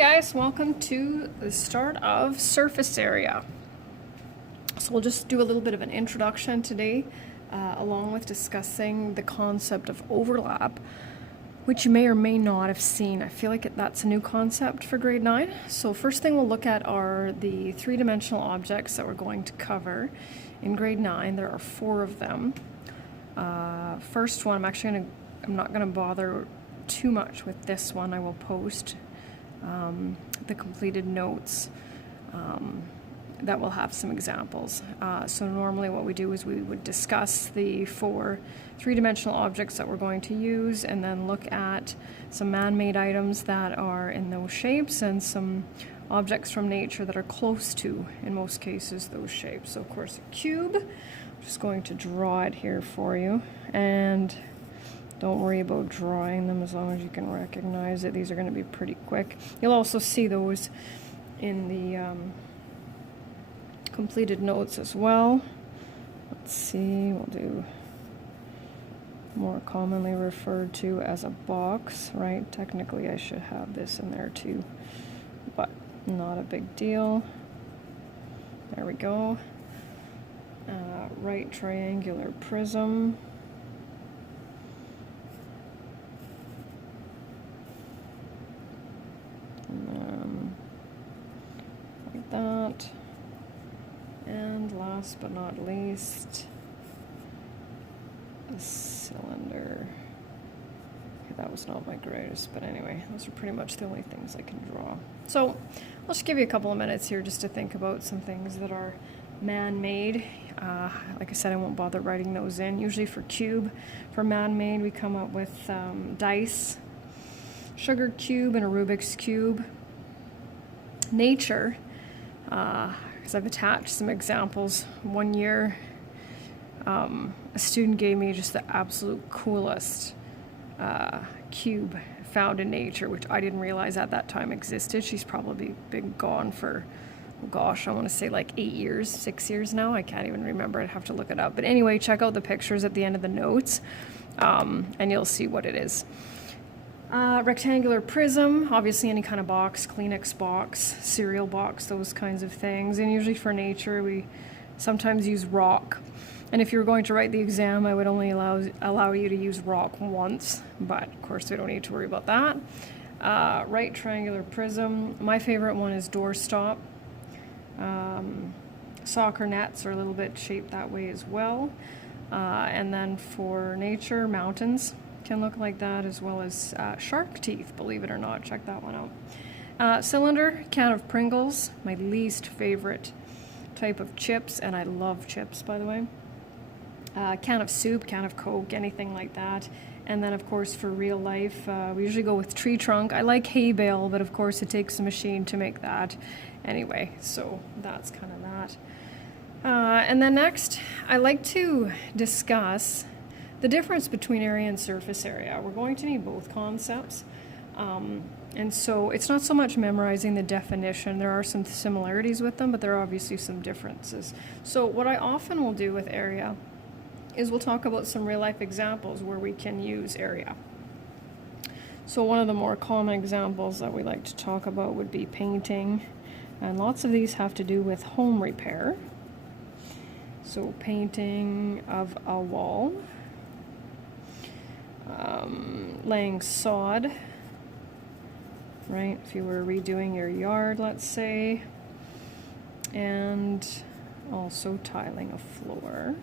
Guys, welcome to the start of surface area. So we'll just do a little bit of an introduction today, along with discussing the concept of overlap, which you may or may not have seen. I feel like that's a new concept for grade 9. So first thing we'll look at are the three-dimensional objects that we're going to cover in grade 9. There are 4 of them. First one, I'm not gonna bother too much with this one. I will post the completed notes that will have some examples. So normally what we do is we would discuss the 4 three-dimensional objects that we're going to use, and then look at some man-made items that are in those shapes and some objects from nature that are close to, in most cases, those shapes. So of course a cube, I'm just going to draw it here for you, and don't worry about drawing them as long as you can recognize it. These are going to be pretty quick. You'll also see those in the completed notes as well. Let's see, we'll do more commonly referred to as a box, right? Technically I should have this in there too, but not a big deal. There we go. Right triangular prism. Like that. And last but not least, a cylinder. Okay, that was not my greatest, but anyway, those are pretty much the only things I can draw. So I'll just give you a couple of minutes here just to think about some things that are man-made. Like I said, I won't bother writing those in. Usually for cube, for man-made, we come up with dice, sugar cube, and a Rubik's cube. Nature, because I've attached some examples. One year, a student gave me just the absolute coolest cube found in nature, which I didn't realize at that time existed. She's probably been gone for, oh gosh, I want to say like 8 years, 6 years now. I can't even remember. I'd have to look it up. But anyway, check out the pictures at the end of the notes, and you'll see what it is. Rectangular prism, obviously any kind of box, Kleenex box, cereal box, those kinds of things. And usually for nature, we sometimes use rock. And if you were going to write the exam, I would only allow you to use rock once, but of course we don't need to worry about that. Right triangular prism, my favorite one is doorstop. Soccer nets are a little bit shaped that way as well. And then for nature, mountains can look like that, as well as shark teeth, believe it or not. Check that one out. Cylinder, can of Pringles, my least favorite type of chips, and I love chips, by the way. Can of soup, can of Coke, anything like that. And then of course for real life, we usually go with tree trunk. I like hay bale, but of course it takes a machine to make that anyway, so that's kind of that. And then next, I like to discuss the difference between area and surface area. We're going to need both concepts. And so it's not so much memorizing the definition. There are some similarities with them, but there are obviously some differences. So what I often will do with area is we'll talk about some real life examples where we can use area. So one of the more common examples that we like to talk about would be painting. And lots of these have to do with home repair. So painting of a wall. Laying sod, right, if you were redoing your yard, let's say, and also tiling a floor.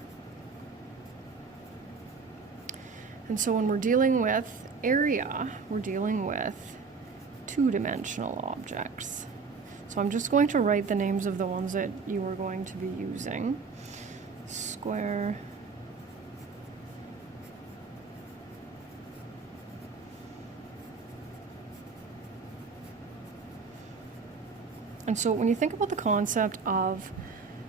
And so when we're dealing with area, we're dealing with two-dimensional objects. So I'm just going to write the names of the ones that you are going to be using. Square, and so when you think about the concept of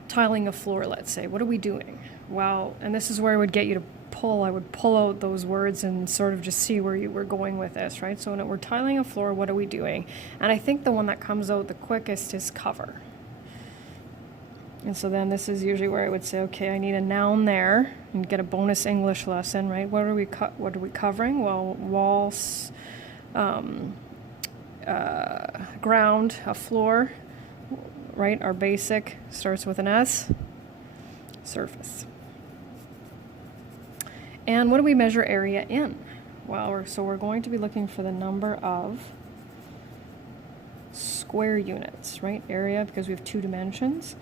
tiling a floor, let's say, what are we doing? Well, and this is where I would get you to I would pull out those words and sort of just see where you were going with this, right? So when we're tiling a floor, what are we doing? And I think the one that comes out the quickest is cover. And so then this is usually where I would say, okay, I need a noun there and get a bonus English lesson, right? What are we covering? Well, walls, ground, a floor, right? Our basic starts with an S, surface. And what do we measure area in? Well, so we're going to be looking for the number of square units, right? Area, because we have 2 dimensions,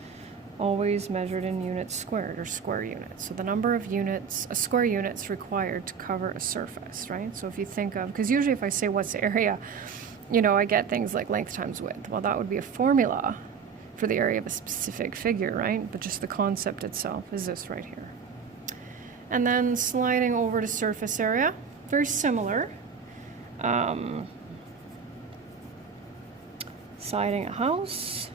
always measured in units squared, or square units. So the number of units, square units required to cover a surface, right? So if you think of, because usually if I say what's the area, you know, I get things like length times width. Well, that would be a formula for the area of a specific figure, right? But just the concept itself is this right here. And then sliding over to surface area, very similar. Siding a house,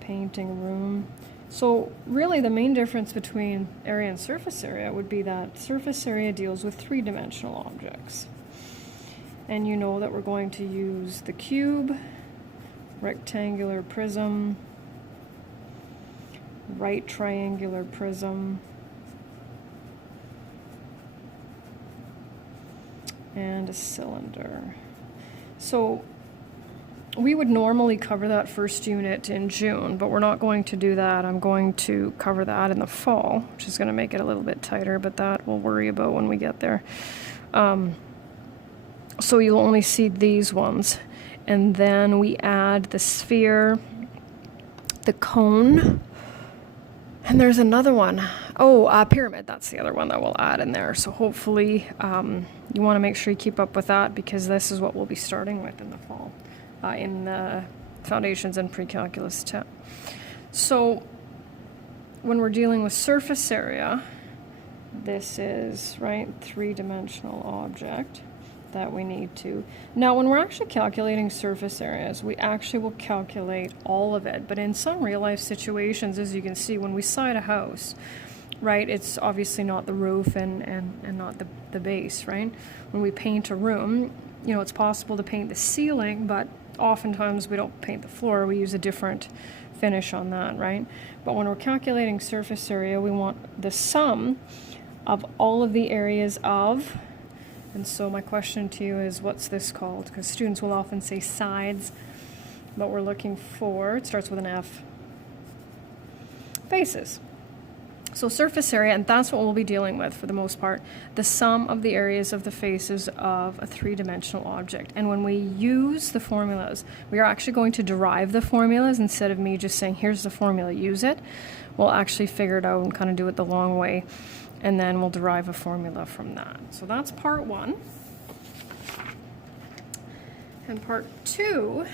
painting a room. So really the main difference between area and surface area would be that surface area deals with 3-dimensional objects. And you know that we're going to use the cube, rectangular prism, right triangular prism, and a cylinder. So we would normally cover that first unit in June, but we're not going to do that. I'm going to cover that in the fall, which is going to make it a little bit tighter, but that we'll worry about when we get there. So you'll only see these ones. And then we add the sphere, the cone, and there's another one. Oh, pyramid, that's the other one that we'll add in there. So hopefully you want to make sure you keep up with that, because this is what we'll be starting with in the fall, in the Foundations and Pre-Calculus 10. So when we're dealing with surface area, this is, right, 3-dimensional object that we need to. Now, when we're actually calculating surface areas, we actually will calculate all of it. But in some real-life situations, as you can see, when we side a house, right, it's obviously not the roof and not the base, right? When we paint a room, you know, it's possible to paint the ceiling, but oftentimes we don't paint the floor. We use a different finish on that, right? But when we're calculating surface area, we want the sum of all of the areas of. And so my question to you is, what's this called? Because students will often say sides, but we're looking for, it starts with an F, faces. So surface area, and that's what we'll be dealing with for the most part, the sum of the areas of the faces of a 3-dimensional object. And when we use the formulas, we are actually going to derive the formulas instead of me just saying, here's the formula, use it. We'll actually figure it out and kind of do it the long way, and then we'll derive a formula from that. So that's part 1. And part 2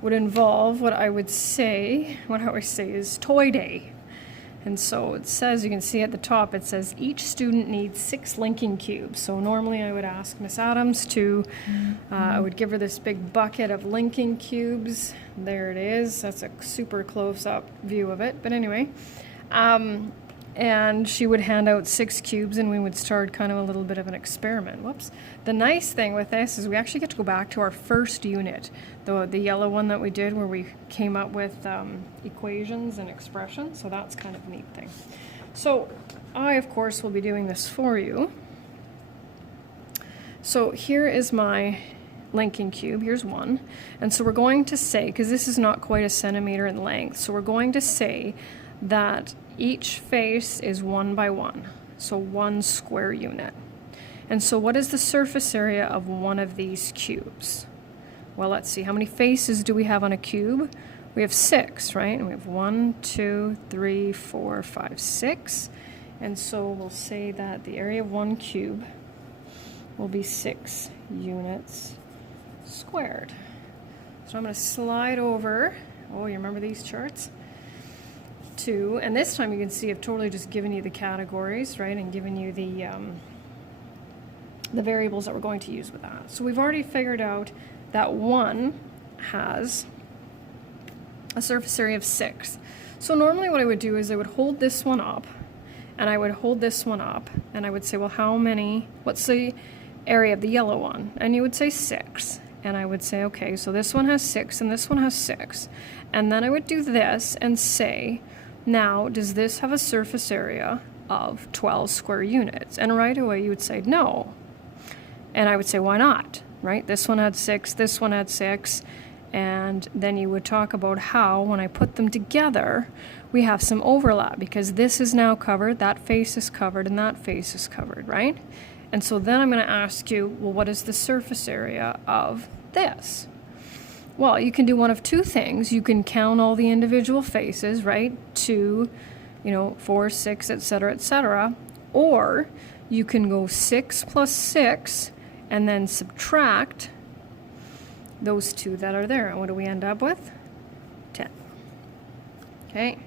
would involve what I always say is toy day. And so it says, you can see at the top, it says each student needs 6 linking cubes. So normally I would ask Miss Adams to, I would give her this big bucket of linking cubes. There it is. That's a super close-up view of it. But anyway, and she would hand out 6 cubes, and we would start kind of a little bit of an experiment. Whoops. The nice thing with this is we actually get to go back to our first unit, the yellow one that we did where we came up with equations and expressions, so that's kind of a neat thing. So I, of course, will be doing this for you. So here is my linking cube. Here's one. And so we're going to say, because this is not quite a centimeter in length, so we're going to say that each face is 1 by 1, so 1 square unit. And so what is the surface area of one of these cubes? Well, let's see, how many faces do we have on a cube? We have 6, right? And we have 1, 2, 3, 4, 5, 6. And so we'll say that the area of 1 cube will be 6 units squared. So I'm going to slide over, oh, you remember these charts? And this time you can see I've totally just given you the categories, right, and given you the variables that we're going to use with that. So we've already figured out that 1 has a surface area of 6. So normally what I would do is I would hold this one up, and I would hold this one up, and I would say, well, what's the area of the yellow one? And you would say 6. And I would say, okay, so this one has 6, and this one has 6. And then I would do this and say, now, does this have a surface area of 12 square units? And right away you would say no. And I would say, why not, right? This one had 6, this one had 6. And then you would talk about how, when I put them together, we have some overlap because this is now covered, that face is covered, and that face is covered, right? And so then I'm going to ask you, well, what is the surface area of this? Well, you can do one of two things. You can count all the individual faces, right? 2, 4, 6, etc., etc. Or you can go 6 plus 6 and then subtract those 2 that are there. And what do we end up with? 10. Okay.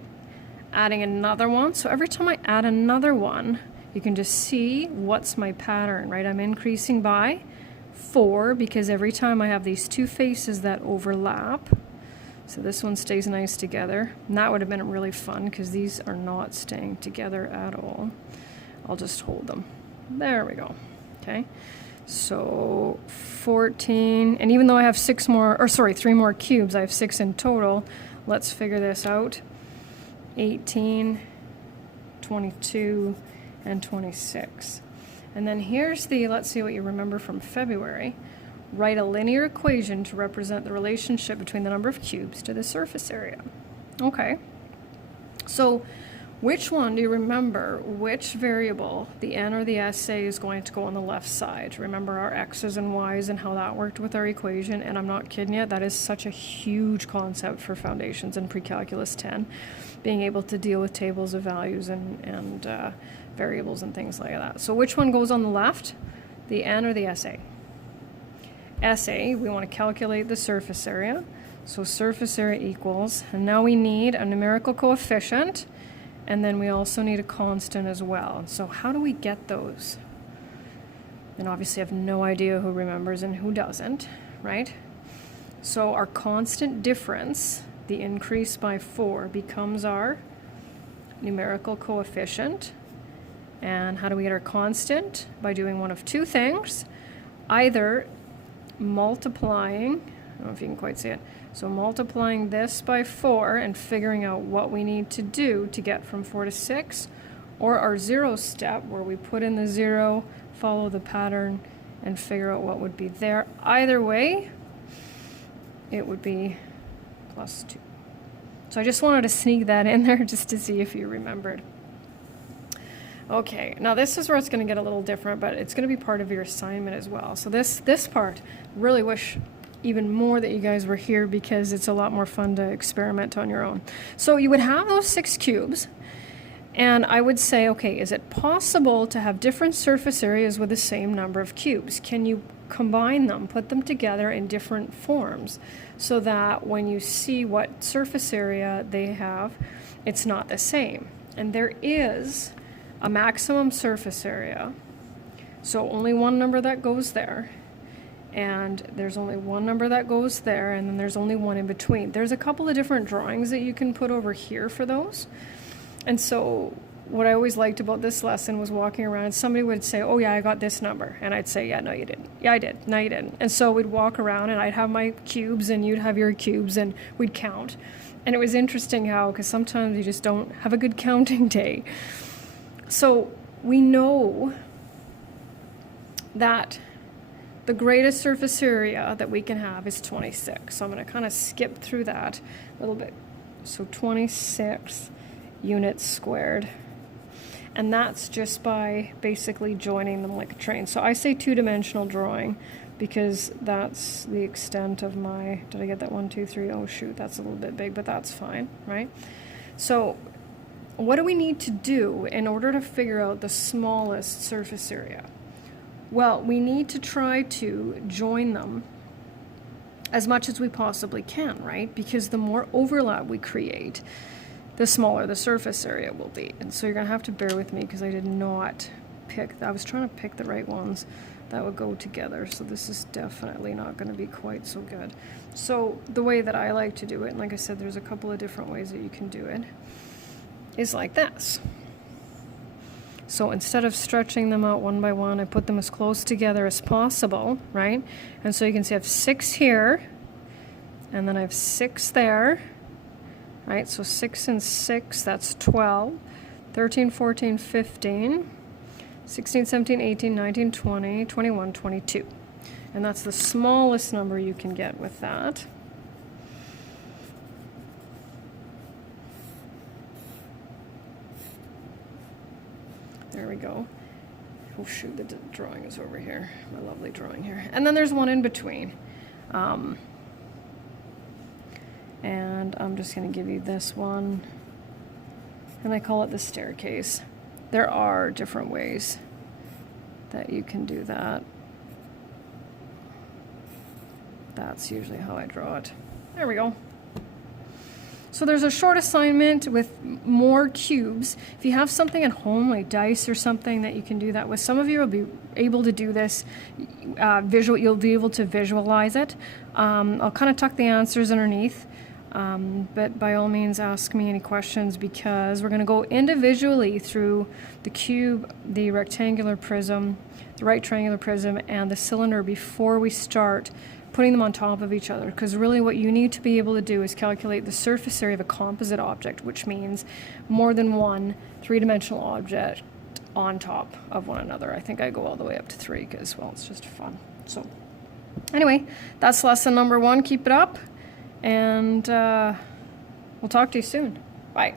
Adding another one. So every time I add another one, you can just see what's my pattern, right? I'm increasing by 4 because every time I have these 2 faces that overlap. So this one stays nice together. And that would have been really fun because these are not staying together at all. I'll just hold them. There we go. Okay. So 14, and even though I have 3 more cubes, I have 6 in total. Let's figure this out. 18, 22, and 26. And then here's let's see what you remember from February. Write a linear equation to represent the relationship between the number of cubes to the surface area. Okay. So which one do you remember? Which variable, the n or the SA, is going to go on the left side? Remember our x's and y's and how that worked with our equation? And I'm not kidding you, that is such a huge concept for foundations in Pre-Calculus 10, being able to deal with tables of values and variables and things like that. So which one goes on the left? The n or the SA? SA, we want to calculate the surface area. So surface area equals, and now we need a numerical coefficient. And then we also need a constant as well. And so how do we get those? And obviously I have no idea who remembers and who doesn't, right? So our constant difference, the increase by 4, becomes our numerical coefficient. And how do we get our constant? By doing one of 2 things. Either multiplying, I don't know if you can quite see it, so multiplying this by 4 and figuring out what we need to do to get from 4 to 6, or our 0 step where we put in the 0, follow the pattern, and figure out what would be there. Either way, it would be plus 2. So I just wanted to sneak that in there just to see if you remembered. Okay, now this is where it's going to get a little different, but it's going to be part of your assignment as well. So this part, really wish even more that you guys were here because it's a lot more fun to experiment on your own. So you would have those 6 cubes, and I would say, okay, is it possible to have different surface areas with the same number of cubes? Can you combine them, put them together in different forms so that when you see what surface area they have, it's not the same? And there is a maximum surface area, so only one number that goes there. And there's only one number that goes there, and then there's only one in between. There's a couple of different drawings that you can put over here for those. And so what I always liked about this lesson was walking around and somebody would say, oh yeah, I got this number. And I'd say, yeah, no, you didn't. Yeah, I did. No, you didn't. And so we'd walk around and I'd have my cubes and you'd have your cubes and we'd count. And it was interesting how, because sometimes you just don't have a good counting day. So we know that the greatest surface area that we can have is 26. So I'm going to kind of skip through that a little bit. So 26 units squared. And that's just by basically joining them like a train. So I say 2-dimensional drawing because that's the extent of my, did I get that 1, 2, 3? Oh shoot, that's a little bit big, but that's fine, right? So what do we need to do in order to figure out the smallest surface area? Well, we need to try to join them as much as we possibly can, right? Because the more overlap we create, the smaller the surface area will be. And so you're going to have to bear with me because I did not pick, I was trying to pick the right ones that would go together. So this is definitely not going to be quite so good. So the way that I like to do it, and like I said, there's a couple of different ways that you can do it, is like this. So instead of stretching them out one by one, I put them as close together as possible, right? And so you can see I have 6 here, and then I have 6 there, right? So 6 and 6, that's 12. 13, 14, 15. 16, 17, 18, 19, 20, 21, 22. And that's the smallest number you can get with that. There we go. Oh shoot, the drawing is over here. My lovely drawing here. And then there's one in between. And I'm just going to give you this one. And I call it the staircase. There are different ways that you can do that. That's usually how I draw it. There we go. So there's a short assignment with more cubes. If you have something at home, like dice or something that you can do that with, some of you will be able to do this you'll be able to visualize it. I'll kind of tuck the answers underneath, but by all means ask me any questions, because we're going to go individually through the cube, the rectangular prism, the right triangular prism, and the cylinder before we start putting them on top of each other, because really what you need to be able to do is calculate the surface area of a composite object, which means more than one three-dimensional object on top of one another. I think I go all the way up to 3 because, well, it's just fun. So anyway, that's lesson number 1. Keep it up, and we'll talk to you soon. Bye.